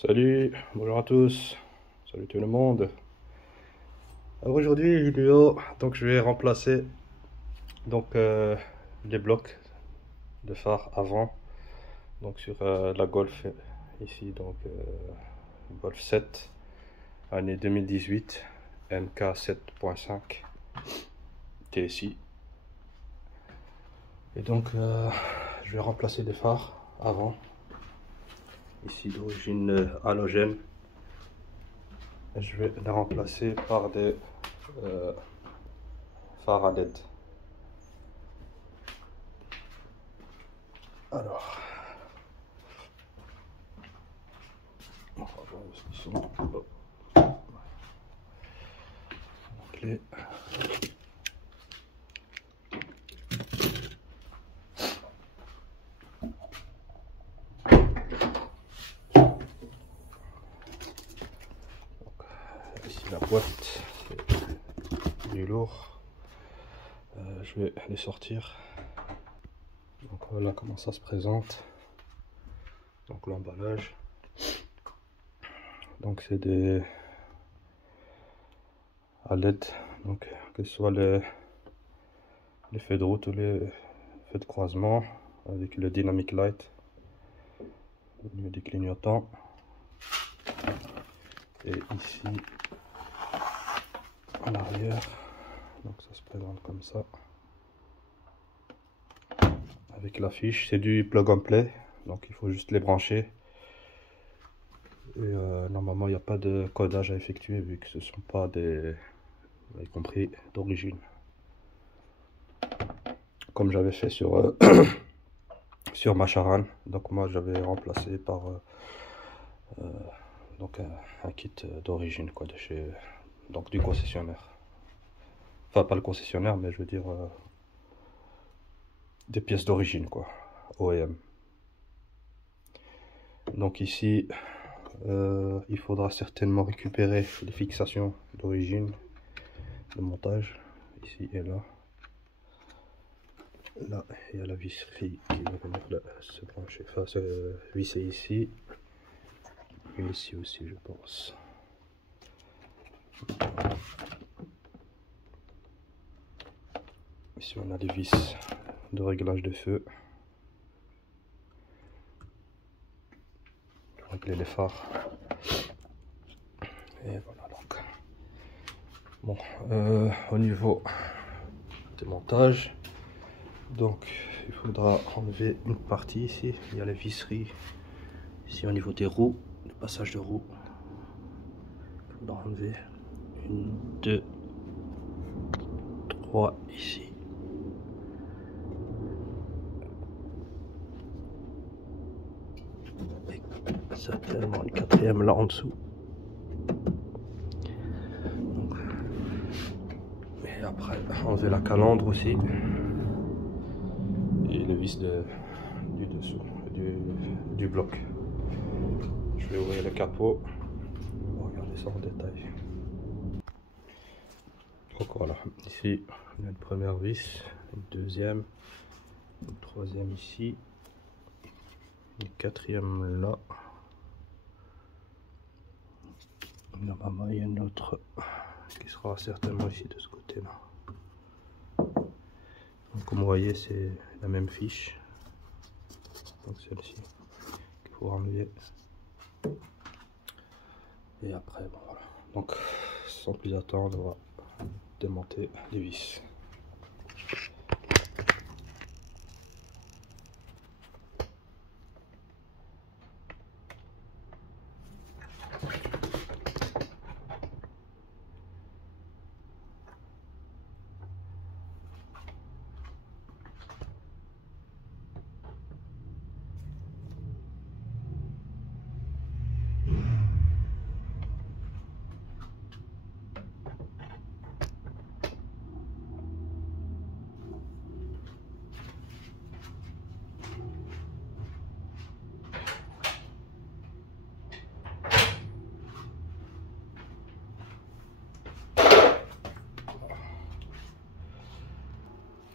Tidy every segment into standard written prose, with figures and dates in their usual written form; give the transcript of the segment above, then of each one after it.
Salut, bonjour à tous, salut tout le monde. Alors aujourd'hui vidéo, donc je vais remplacer les blocs de phare avant, donc sur la Golf ici, Golf 7 année 2018 MK 7.5 TSI. Et donc je vais remplacer les phares avant, ici d'origine halogène. Je vais les remplacer par des phares à LED. Alors, on va voir où ils sont. Clé. Ici la boîte, c'est du lourd. Je vais les sortir. Donc voilà comment ça se présente. Donc l'emballage. Donc c'est des à LED, donc que ce soit les feux de route ou les feux de croisement avec le dynamic light au niveau des clignotants. Et ici en arrière, donc ça se présente comme ça avec l'affiche. C'est du plug and play, donc il faut juste les brancher. Et normalement il n'y a pas de codage à effectuer vu que ce ne sont pas des, vous avez compris, d'origine, comme j'avais fait sur sur ma Charan. Donc moi j'avais remplacé par donc un kit d'origine, quoi, de chez, donc du concessionnaire. Enfin pas le concessionnaire, mais je veux dire des pièces d'origine, quoi, OEM. Donc ici il faudra certainement récupérer les fixations d'origine de montage, ici et là. Là, il y a la visserie qui va venir là, se brancher, enfin se visser ici. Et ici aussi, je pense. Ici, on a des vis de réglage de feu. Pour régler les phares. Et voilà donc. Bon, au niveau des montages, donc il faudra enlever une partie ici. Il y a la visserie ici au niveau des roues, le passage de roues. Il faudra enlever une, deux, trois ici. Et certainement une quatrième là en dessous. Donc, et après enlever la calandre aussi. Et le vis du dessous, du bloc. Je vais ouvrir le capot. On va regarder ça en détail. Donc voilà, ici on a une première vis, une deuxième, une troisième ici, une quatrième là. Normalement il y a une autre qui sera certainement ici de ce côté là. Donc comme vous voyez c'est la même fiche. Donc celle-ci qu'il faut enlever. Et après bon voilà. Donc sans plus attendre on va démonter les vis.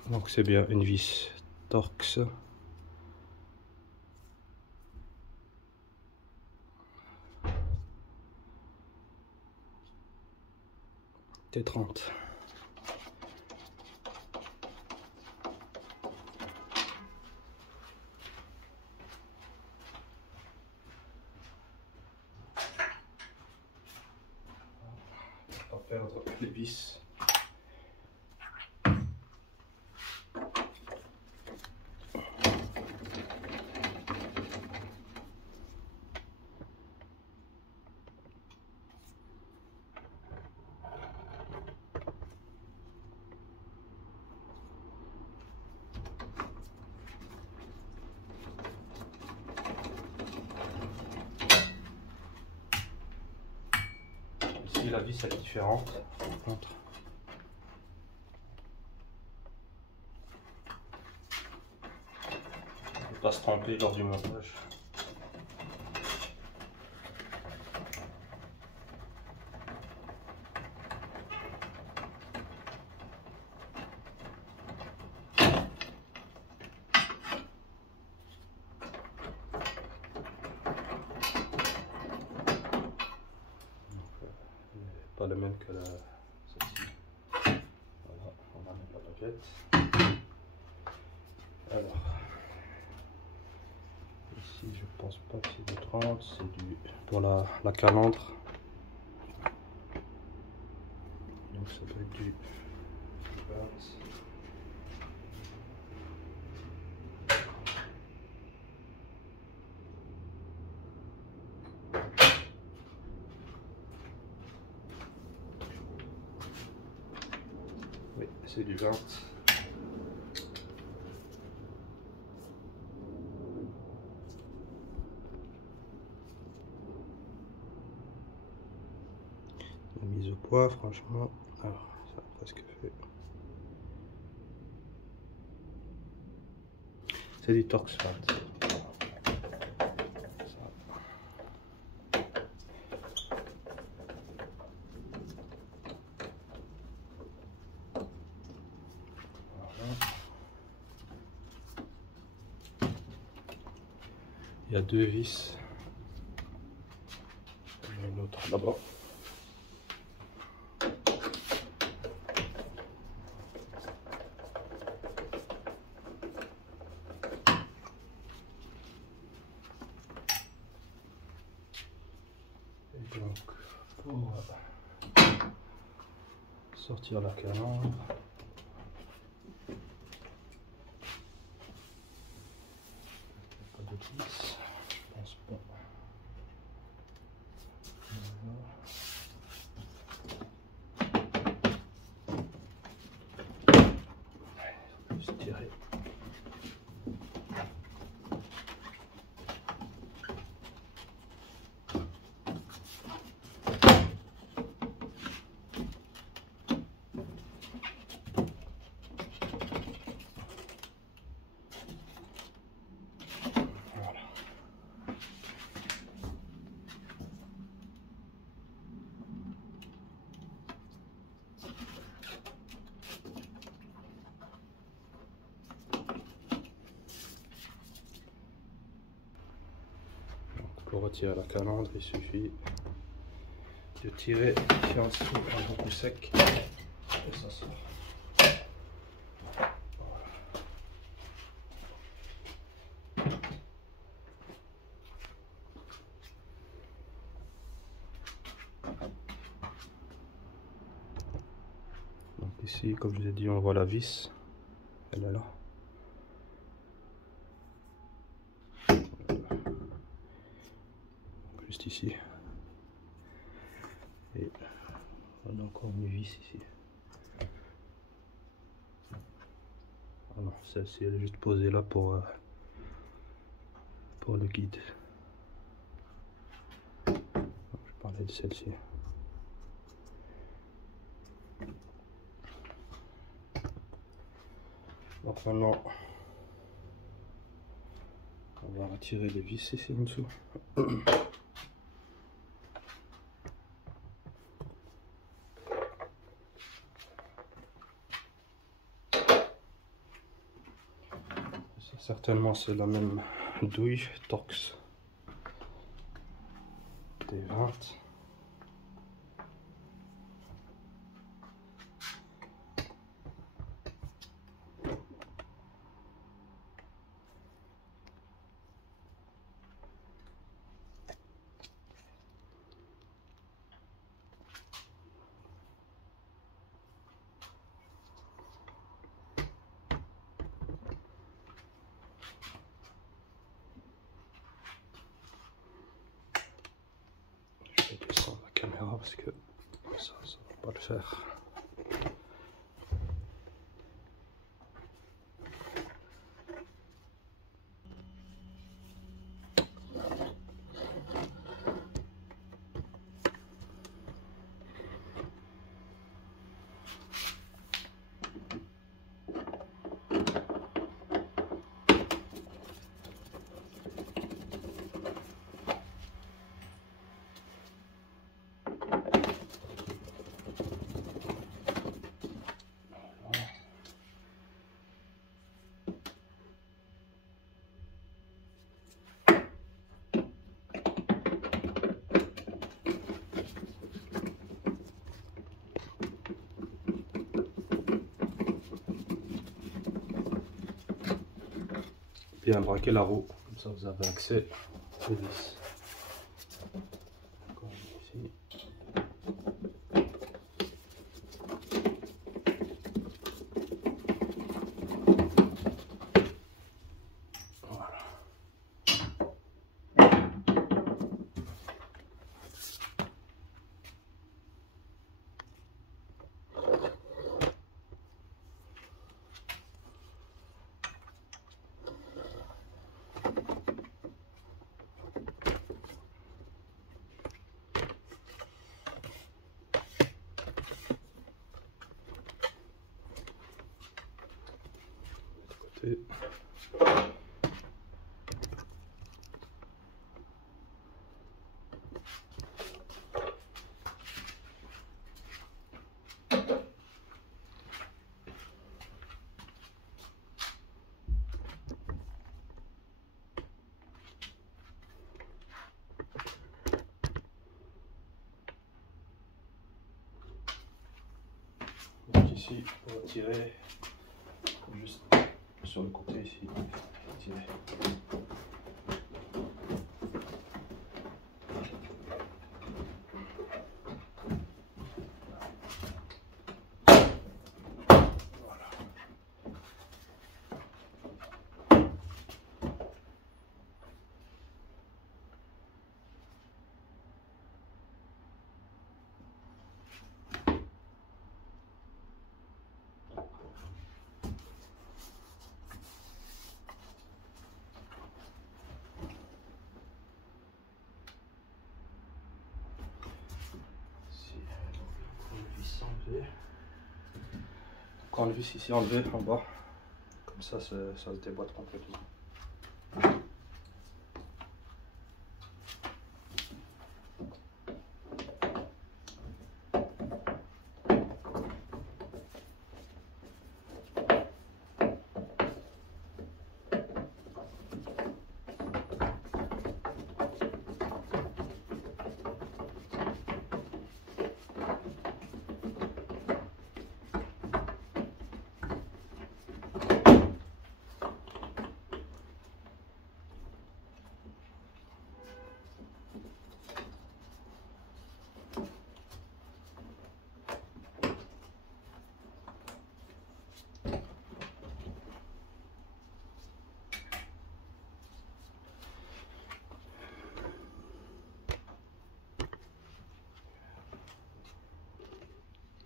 Donc c'est bien une vis Torx T30. Pour pas perdre les vis. Ici la vis elle est différente par contre. Ne pas se tromper lors du montage. Pas le même que celle-ci. Voilà, on va mettre la baguette. Alors, ici je pense pas que c'est du 30, c'est du pour la calandre. Donc ça doit être du 20. Oui, c'est du 20. La mise au poids, franchement, alors ça a presque fait. C'est du Torx 20. Il y a deux vis. Il y en a une autre là-bas. Et donc, pour sortir la calandre, pas de vis, je pense pas. On peut se tirer. Pour retirer la calandre, il suffit de tirer ici en dessous un peu plus sec et ça sort. Voilà. Donc ici, comme je vous ai dit, on voit la vis, elle est là. Juste ici. Et on a encore une vis ici. Ah non, celle-ci elle est juste posée là pour le guide. Je parlais de celle-ci. Donc maintenant, on va retirer les vis ici en dessous. Certainement c'est la même douille Torx T20. caméra parce que ça va pas le faire. Bien braquer la roue, comme ça vous avez accès aux vis. Comme ici. Voilà. Côté. Donc ici, on va tirer juste sur le côté ici. Tirer. Quand le vis ici enlevé en bas, comme ça se déboîte complètement.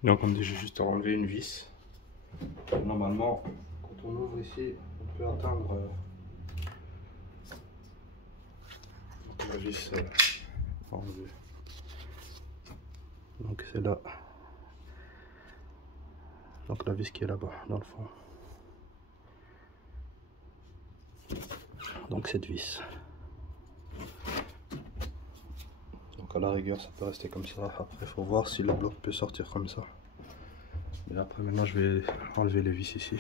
Donc comme dit, j'ai juste enlevé une vis. Normalement, quand on ouvre ici, on peut atteindre la vis enlevée. Donc c'est là. Donc la vis qui est là-bas, dans le fond. Donc cette vis. Donc à la rigueur, ça peut rester comme ça. Après, il faut voir si le bloc peut sortir comme ça. Mais après, maintenant, je vais enlever les vis ici.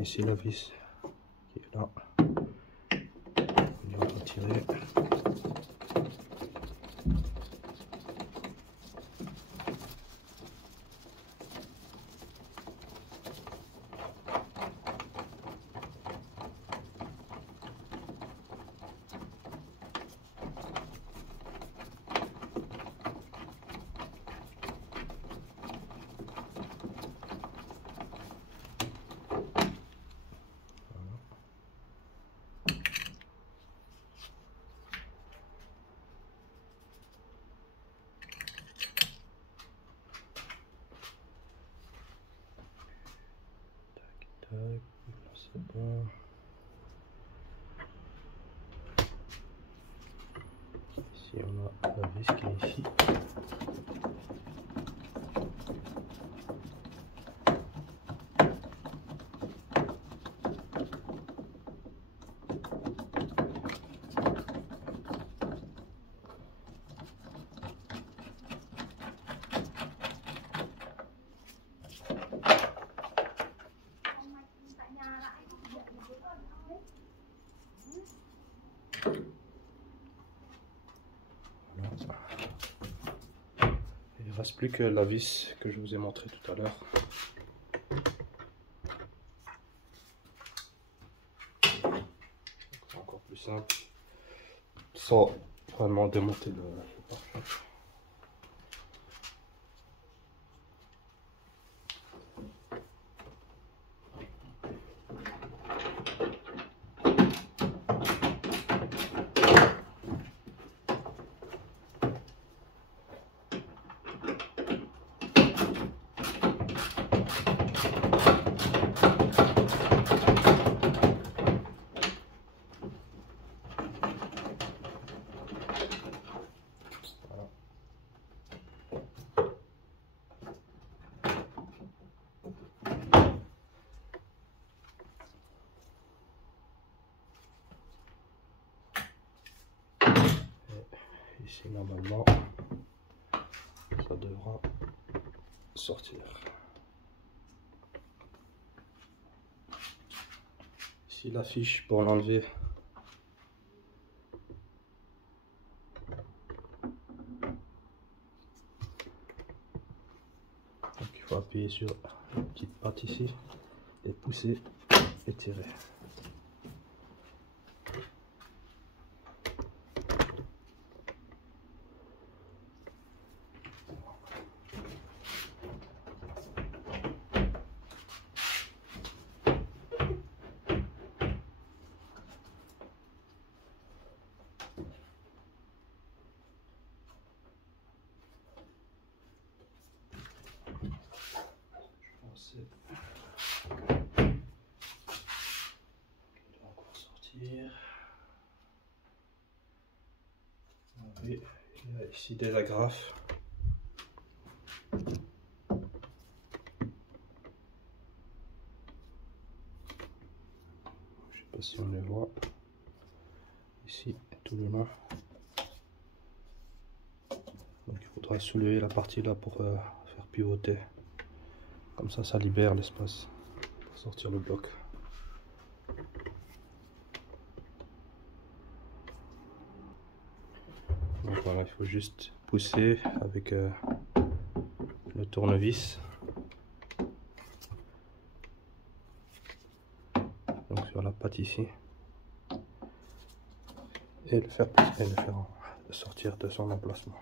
ici la vis qui est là. On va retirer. C'est bon. Ici on a la vis qui est ici. Il ne reste plus que la vis que je vous ai montré tout à l'heure. C'est encore plus simple, sans vraiment démonter le pare-choc. Ici normalement ça devra sortir. Ici la fiche pour l'enlever. Donc il faut appuyer sur la petite patte ici et pousser et tirer. Et il y a ici des agrafes. Je sais pas si on les voit. Ici, tout le long. Donc il faudra soulever la partie là pour faire pivoter. Comme ça libère l'espace pour sortir le bloc. Donc voilà, il faut juste pousser avec le tournevis. Donc sur la patte ici. Et le faire pousser, et le faire sortir de son emplacement.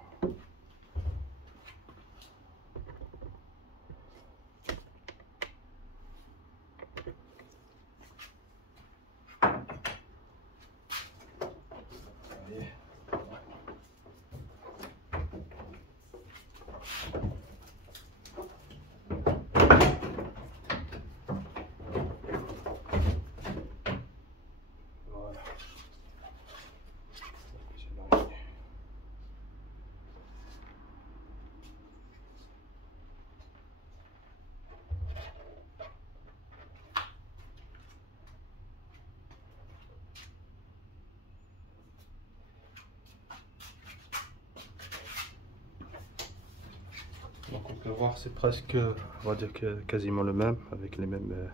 Donc on peut voir, c'est presque, on va dire que quasiment le même, avec les mêmes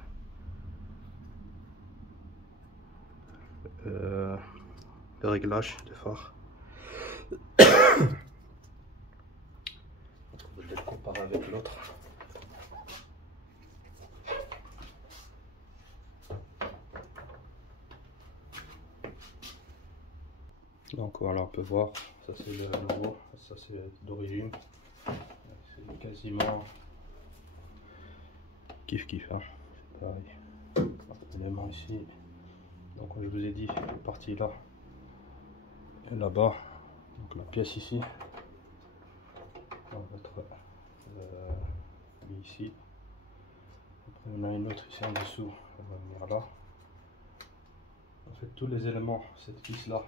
le réglage de phare. Je vais le comparer avec l'autre. Donc voilà, on peut voir, ça c'est le nouveau, ça c'est d'origine, c'est quasiment kiff hein, c'est pareil. L'élément ici, donc comme je vous ai dit, cette partie là et là-bas, donc la pièce ici, on va être mis ici, après on a une autre ici en dessous, on va venir là. En fait tous les éléments, cette vis là,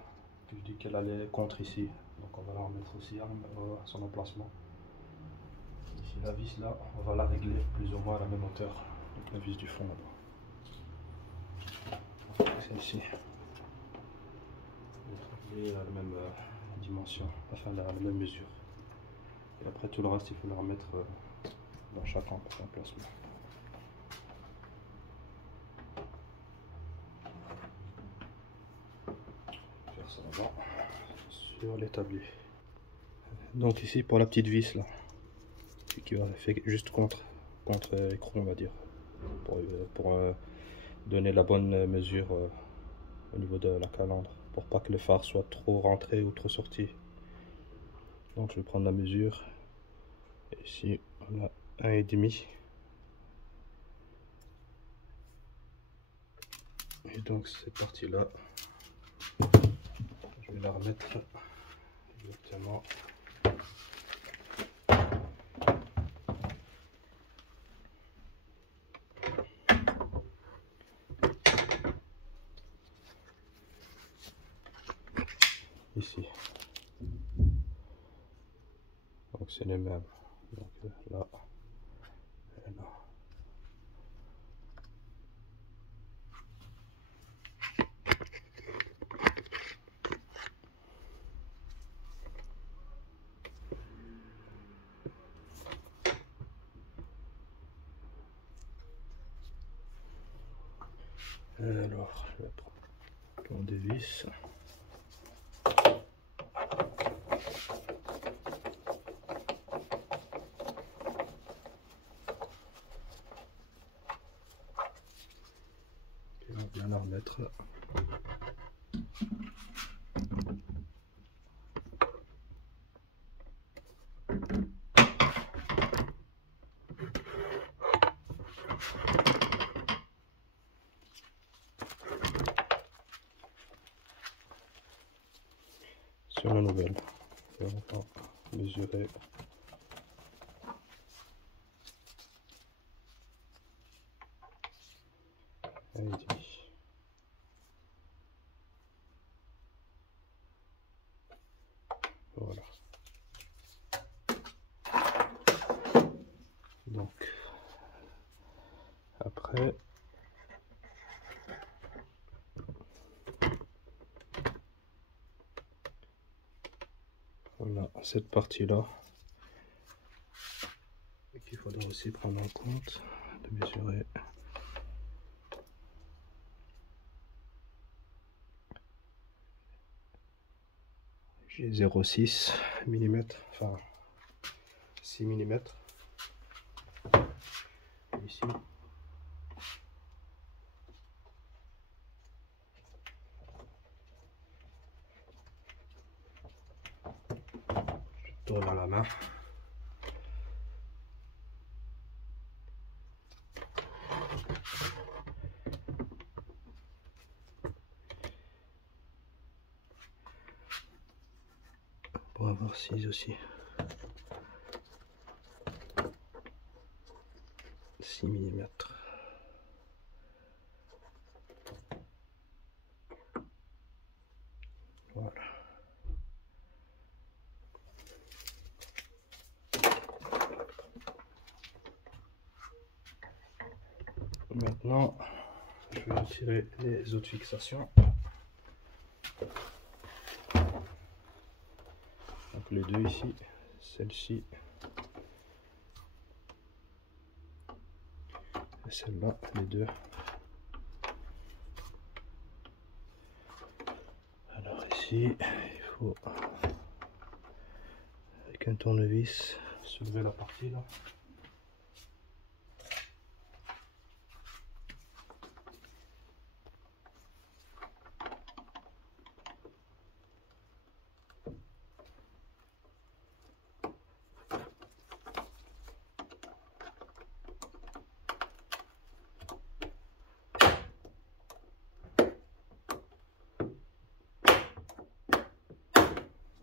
je dis qu'elle allait contre ici, donc on va la remettre aussi à son emplacement. Ici la vis là, on va la régler plus ou moins à la même hauteur, donc la vis du fond là-bas. Celle-ci, à la même dimension, enfin à la même mesure. Et après tout le reste, il faut le remettre dans chaque emplacement. Faire ça là-bas, sur l'établi. Donc ici pour la petite vis là, qui va faire juste contre l'écrou, on va dire, pour donner la bonne mesure au niveau de la calandre, pour pas que le phare soit trop rentré ou trop sorti. Donc je vais prendre la mesure. Et ici on a 1,5. Et donc cette partie là, je vais la remettre exactement ici. Donc c'est les mêmes. Donc là et là. Alors je vais prendre le tournevis. On va bien la remettre. Sur la nouvelle, on va mesurer. Voilà. Donc après on a cette partie là qu'il faudra aussi prendre en compte, de mesurer. J'ai 0,6 mm, enfin 6 mm ici. Je tourne à la main. Pour avoir 6 aussi. 6 mm. Voilà. Maintenant, je vais retirer les autres fixations. Donc les deux ici, celle-ci et celle-là, les deux. ici, il faut avec un tournevis soulever la partie là.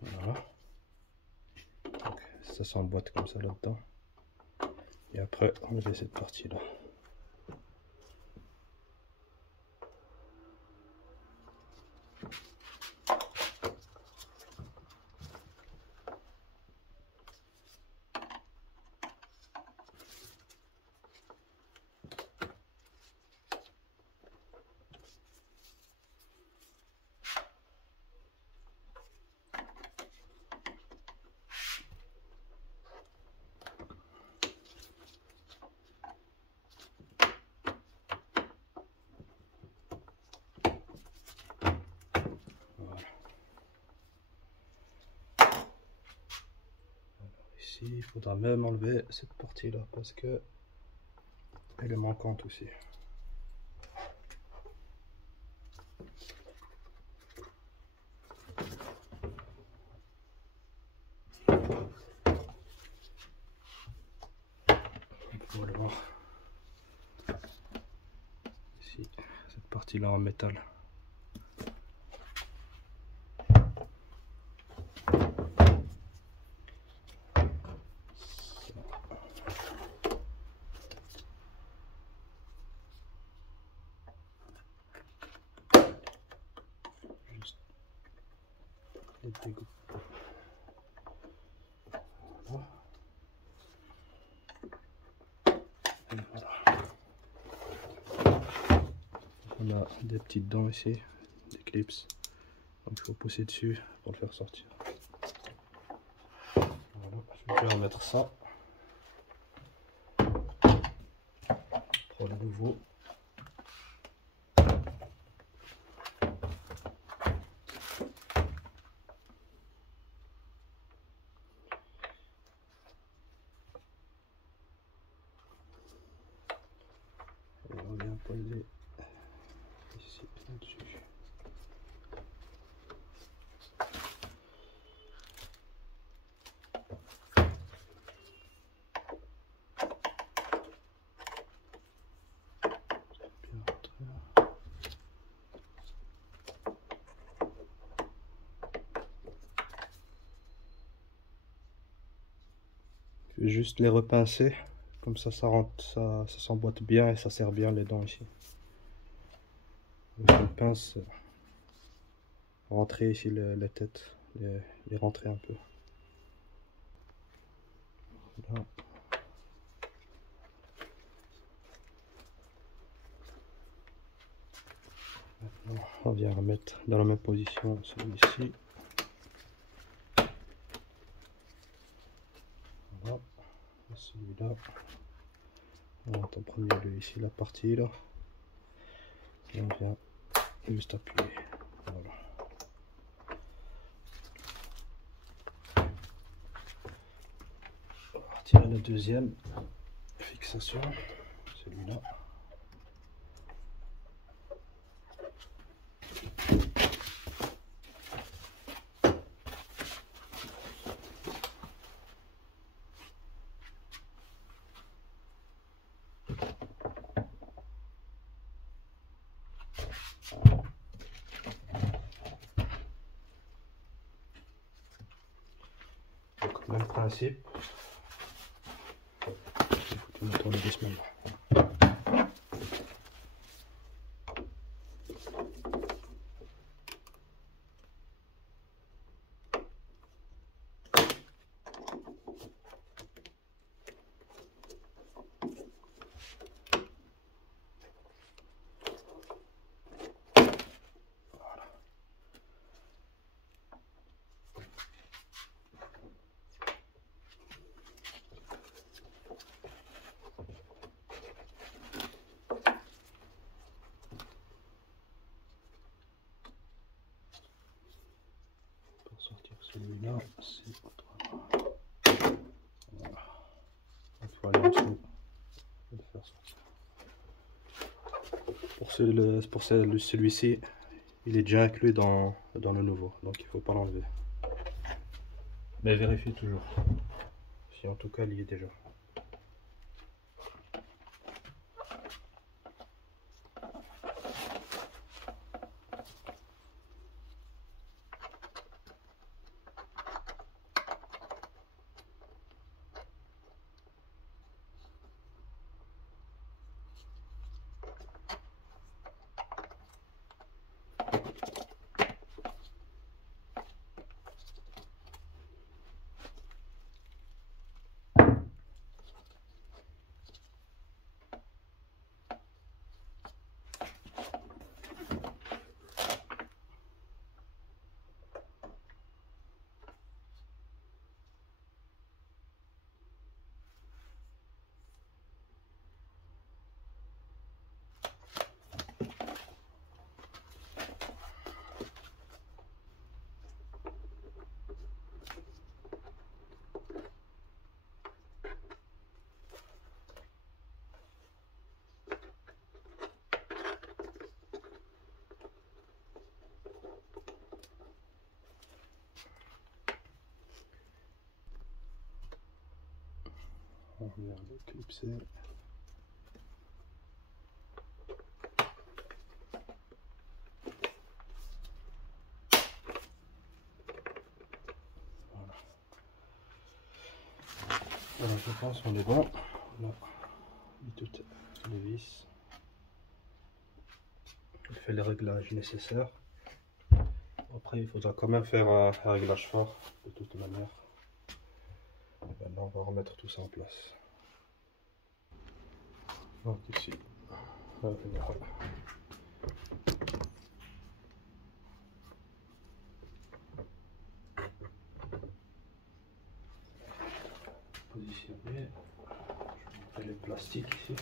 Voilà. Donc, ça s'emboîte comme ça là-dedans. Et après, enlever cette partie-là. Ici, il faudra même enlever cette partie-là parce que elle est manquante aussi. Voilà. Ici, cette partie-là en métal. Juste les dégoûts. Voilà. Et voilà. On a des petites dents ici, des clips. Donc il faut pousser dessus pour le faire sortir. Voilà, je vais remettre ça. Pour le nouveau. Et on vient poser ici là-dessus. Je vais juste les repincer, comme ça rentre, ça s'emboîte bien et ça serre bien les dents ici. Avec une pince, rentrer ici les têtes, les rentrer un peu. Là. Maintenant, on vient remettre dans la même position celui-ci. Voilà. Celui-là. On va en premier lui ici la partie là. Et on vient juste appuyer. Voilà. On va retirer la deuxième fixation, celui-là. Donc, même principe. Il faut tout mettre en glissement. celui-là, c'est voilà. Il faut aller en dessous et le faire sortir. Pour celui-ci, il est déjà inclus dans le nouveau, donc il ne faut pas l'enlever. Mais vérifiez toujours si en tout cas il y est déjà. On vient le clipser. Voilà. Alors je pense qu'on est bon. On a mis toutes les vis. On fait les réglages nécessaires. Après il faudra quand même faire un réglage fort de toute manière. Et maintenant on va remettre tout ça en place. Donc ici, voilà. Positionner. Je vais montrer les plastiques ici.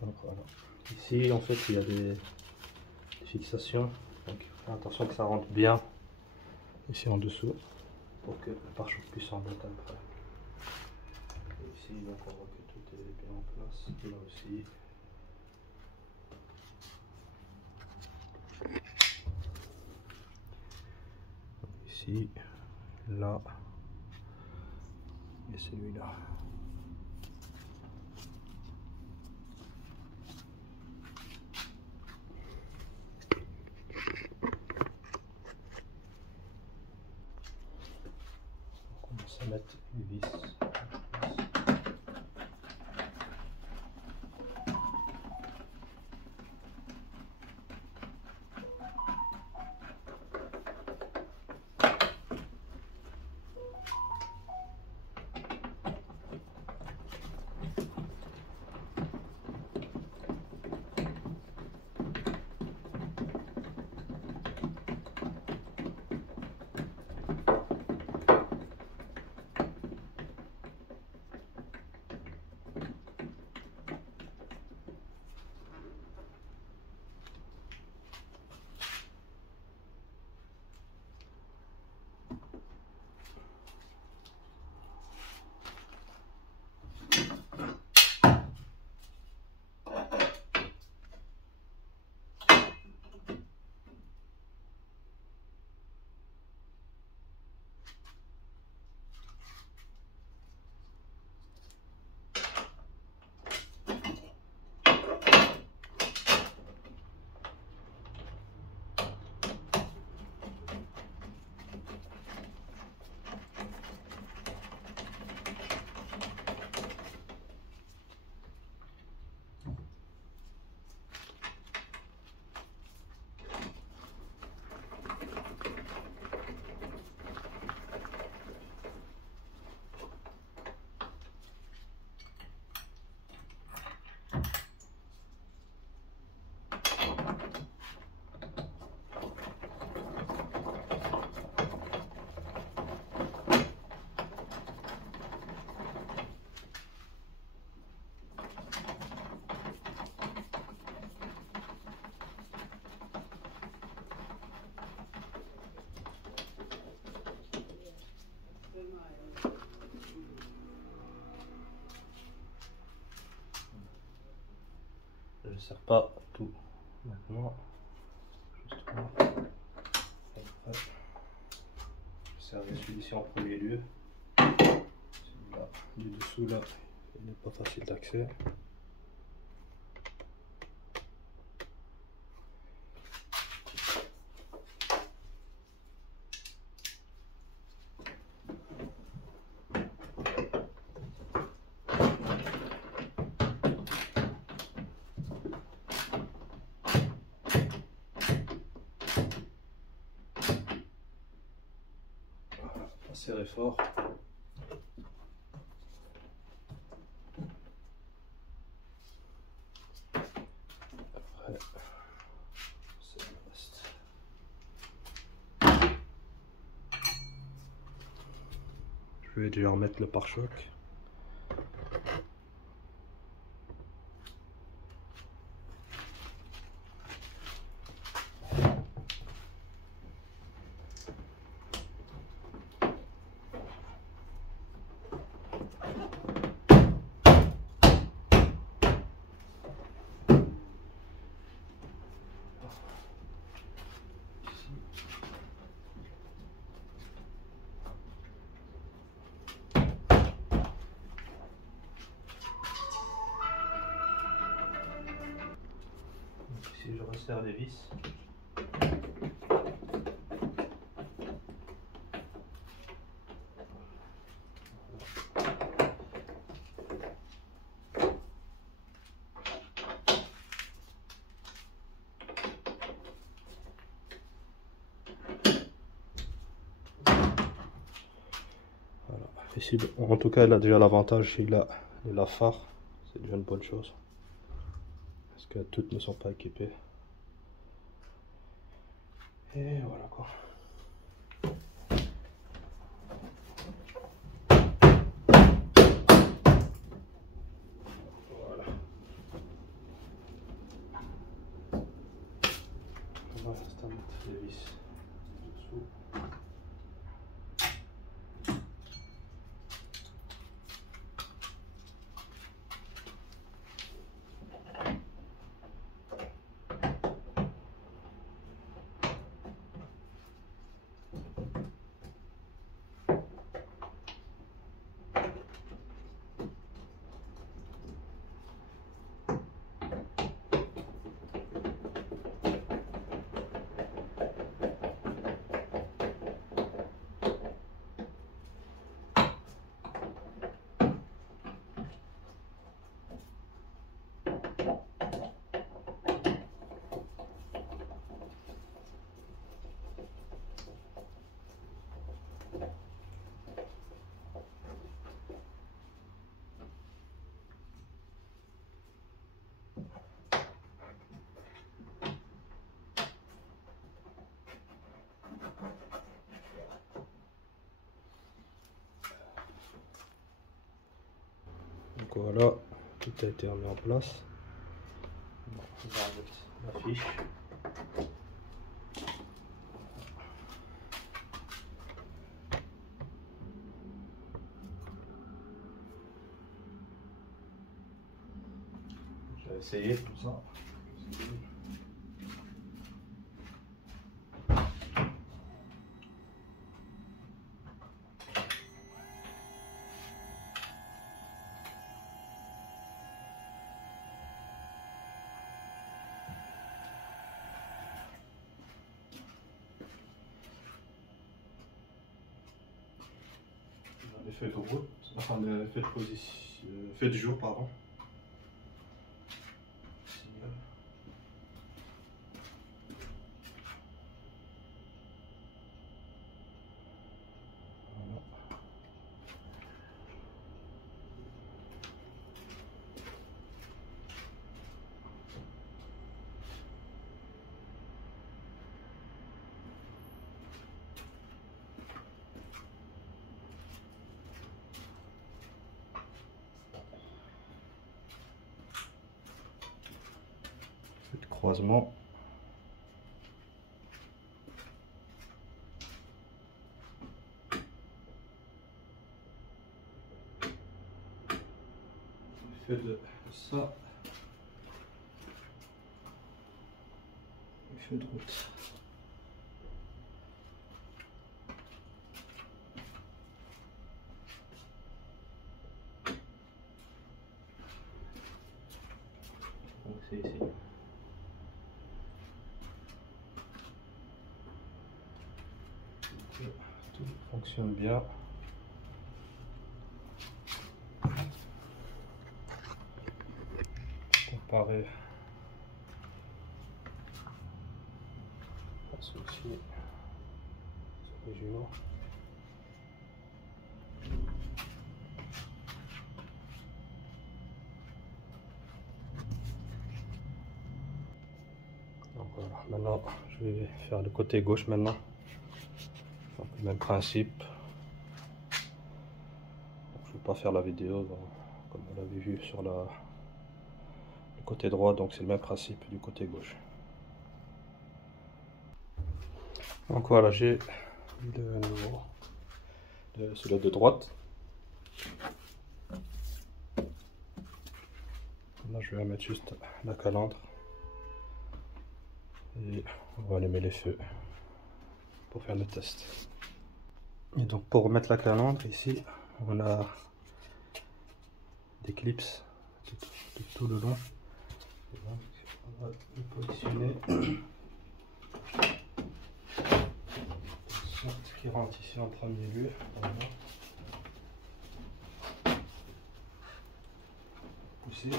Donc voilà. Ici en fait il y a des fixations, donc il faut faire attention que ça rentre bien ici en dessous pour que le pare-choc puisse en mettre après. Et ici donc on voit que tout est bien en place, et là aussi. Ici, là et celui-là. On commence à mettre une vis. sers pas tout maintenant. Justement. Je servais celui-ci en premier lieu. Celui-là, du dessous là, il n'est pas facile d'accès. Serrer fort. Après, c'est le reste. Je vais déjà remettre le pare-choc. Ici je resserre les vis. Voilà. Ici, en tout cas, il a déjà l'avantage, il a la phare, c'est déjà une bonne chose. Parce que toutes ne sont pas équipées. Et voilà quoi. Voilà. On va rester à mettre les vis dessous. Donc voilà, tout a été remis en place. Bon, on va remettre la fiche. Je vais essayer tout ça. Les feux de route, enfin les feux de position, feux de jour, pardon. De croisement. Fait de ça. feu de route. Donc c'est ici. Tout fonctionne bien. Comparé à ceux-ci originaux. Donc voilà, maintenant je vais faire le côté gauche maintenant. Donc, le même principe. Donc, je ne vais pas faire la vidéo comme vous l'avez vu sur le côté droit, donc c'est le même principe du côté gauche. Donc voilà, j'ai le nouveau, celui de droite. Là je vais mettre juste la calandre et on va allumer les feux pour faire le test. Et donc pour remettre la calandre ici, on a des clips tout le long. Et donc, on va le positionner de sorte qu'il rentre ici en premier lieu. Voilà. Pousser.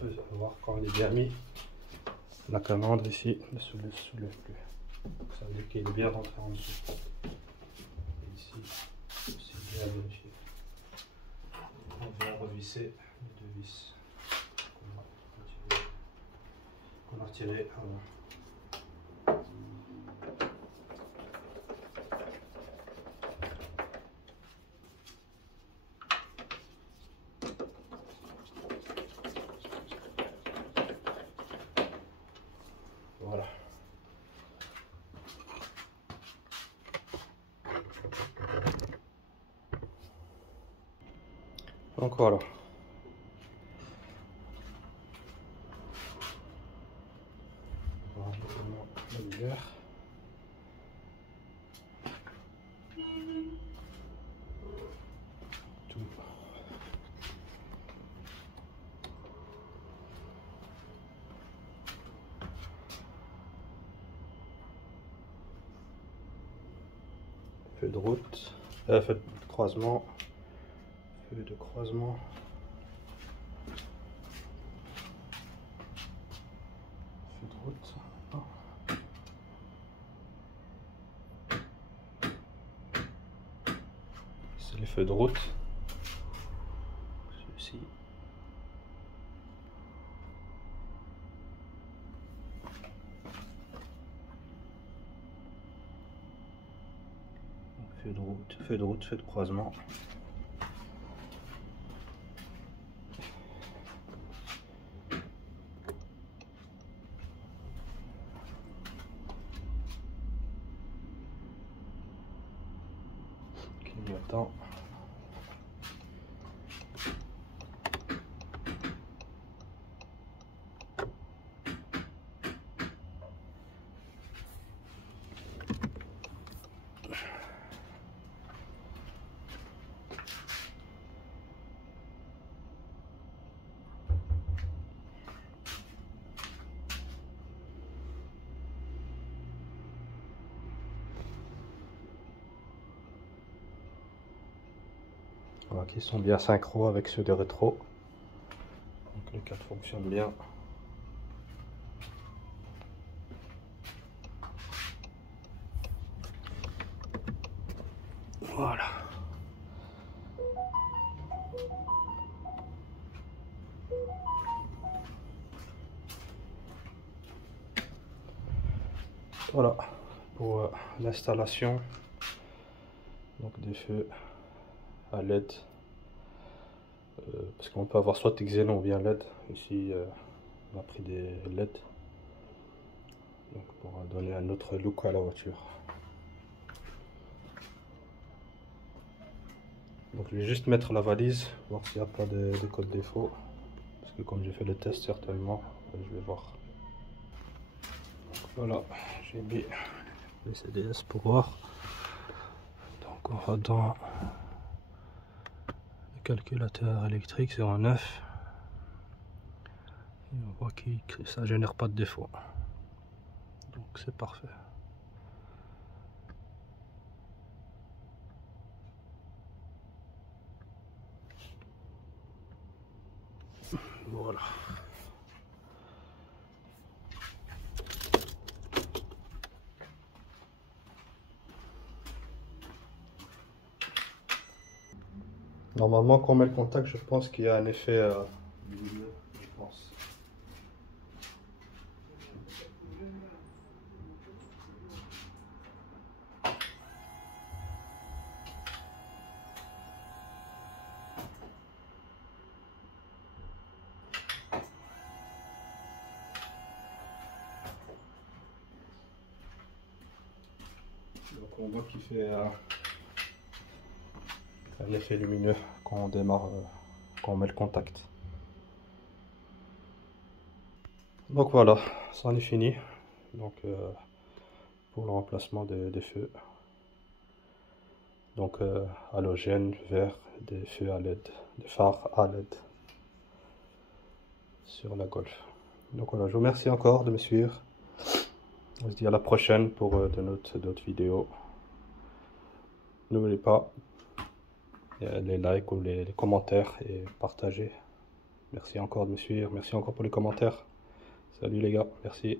On peut voir quand il est bien mis la calandre ici sous le flux. Ça veut dire qu'il est bien rentré en dessous. Et ici, c'est bien vérifié. On vient revisser les deux vis qu'on a retirées. Voilà. Voilà. Donc voilà. Voilà la lumière. Tout. Feu de route, feu de croisement, feu de croisement, feu de route. C'est les feux de route. Ceci. Feu de route, feu de route, feu de croisement. Clignotant. Voilà, qui sont bien synchro avec ceux de rétro. Donc les quatre fonctionnent bien. Voilà. Voilà pour l'installation donc des feux à LED, parce qu'on peut avoir soit Xenon ou bien LED. Ici on a pris des LED donc pour donner un autre look à la voiture. Donc je vais juste mettre la valise, voir s'il n'y a pas de code défaut, parce que comme j'ai fait le test certainement, je vais voir. Donc voilà, j'ai mis les CDS pour voir. Donc on va dans le calculateur électrique 09 et on voit que ça génère pas de défaut, donc c'est parfait. Voilà. Normalement, quand on met le contact, je pense qu'il y a un effet lumineux, je pense. Donc on voit qu'il fait un effet lumineux quand on démarre, quand on met le contact. Donc voilà, ça en est fini. Donc pour le remplacement des feux, donc halogène, vert, des feux à LED, des phares à LED sur la Golf. Donc voilà, je vous remercie encore de me suivre. On se dit à la prochaine pour d'autres vidéos. N'oubliez pas les likes ou les commentaires et partagez. Merci encore de me suivre, merci encore pour les commentaires. Salut les gars, merci.